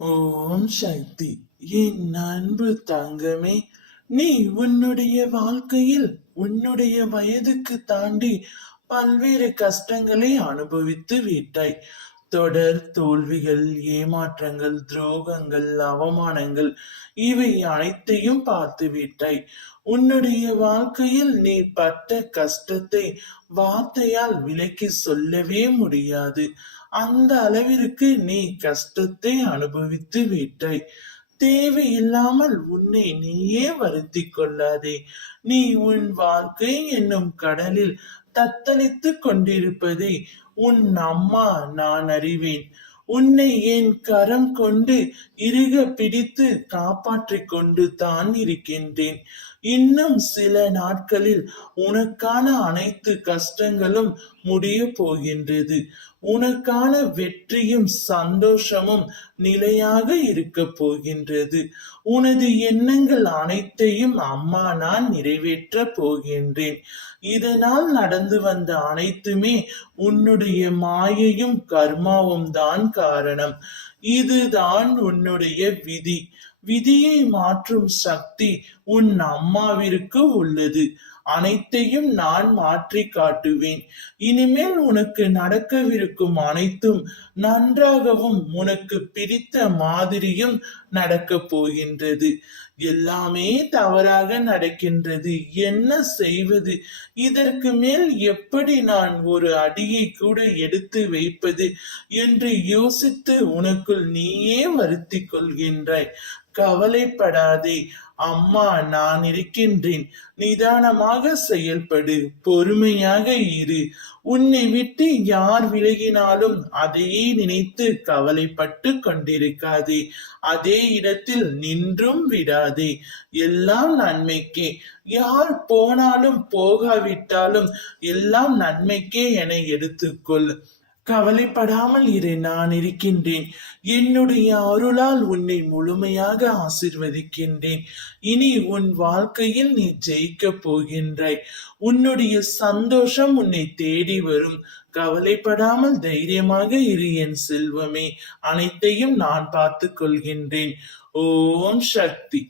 ஓம் சக்தி. என் அன்பு தங்கமே, நீ உன்னுடைய வாழ்க்கையில் உன்னுடைய வயதுக்கு தாண்டி பல்வேறு கஷ்டங்களை அனுபவித்து விட்டாய். தொடர் தோல்விகள், ஏமாற்றங்கள், துரோகங்கள், அவமானங்கள் இவை அனைத்தையும் பார்த்து விட்டாய். உன்னுடைய வாழ்க்கையில் நீ பட்ட கஷ்டத்தை வார்த்தையால் விலக்கி சொல்லவே முடியாது. அந்த அளவிற்கு நீ கஷ்டத்தை அனுபவித்து விட்டாய். தேவையில்லாமல் உன்னை நீயே வருத்தி கொள்ளாதே. நீ உன் வாழ்க்கை என்னும் கடலில் தத்தளித்துக் கொண்டிருப்பதை உன் அம்மா நான் அறிவேன். உன்னை என் கரம் கொண்டு இறுக பிடித்து காப்பாற்றிக் கொண்டு தான் இருக்கின்றேன். இன்னும் சில நாட்களில் உனக்கான அனைத்து கஷ்டங்களும் முடிய போகின்றது. உனக்கான வெற்றியும் சந்தோஷமும் நிலையாக இருக்க போகின்றது. உனது எண்ணங்கள் அனைத்தையும் அம்மா நான் நிறைவேற்ற போகின்றேன். இதனால் நடந்து வந்த அனைத்துமே உன்னுடைய மாயையும் கர்மாவும் தான் காரணம். இதுதான் உன்னுடைய விதி. விதியை மாற்றும் சக்தி உன் அம்மாவிற்கு உள்ளது. அனைத்தையும் நான் மாற்றி காட்டுவேன். இனிமேல் உனக்கு நடக்கவிருக்கும் அனைத்தும் நன்றாகவும் உனக்கு பிடித்த மாதிரியும் நடக்கப் போகின்றது. எல்லாமே தவறாக நடக்கின்றது, என்ன செய்வது? இதற்கு மேல் எப்படி நான் ஒரு அடியை கூட எடுத்து வைப்பது என்று யோசித்து உனக்குள் நீயே வருத்திக் கொள்கின்றாய். கவலைப்படாதே, அம்மா நான் இருக்கின்றேன். நிதானமாக செயல்படு, பொறுமையாக இரு. உன்னை விட்டு யார் விலகினாலும் அதையே நினைத்து கவலைப்பட்டு கொண்டிருக்காதே. அதே இடத்தில் நின்றும் விடாதே. எல்லாம் நன்மைக்கே. யார் போனாலும் போகாவிட்டாலும் எல்லாம் நன்மைக்கே என எடுத்துக்கொள். கவலைப்படாமல் இரு, நான் இருக்கின்றேன். என்னுடைய அருளால் உன்னை முழுமையாக ஆசிர்வதிக்கின்றேன். இனி உன் வாழ்க்கையில் நீ ஜெயிக்க போகின்றாய். உன்னுடைய சந்தோஷம் உன்னை தேடி வரும். கவலைப்படாமல் தைரியமாக இரு என் செல்வமே. அனைத்தையும் நான் பார்த்துக் கொள்கின்றேன். ஓம் சக்தி.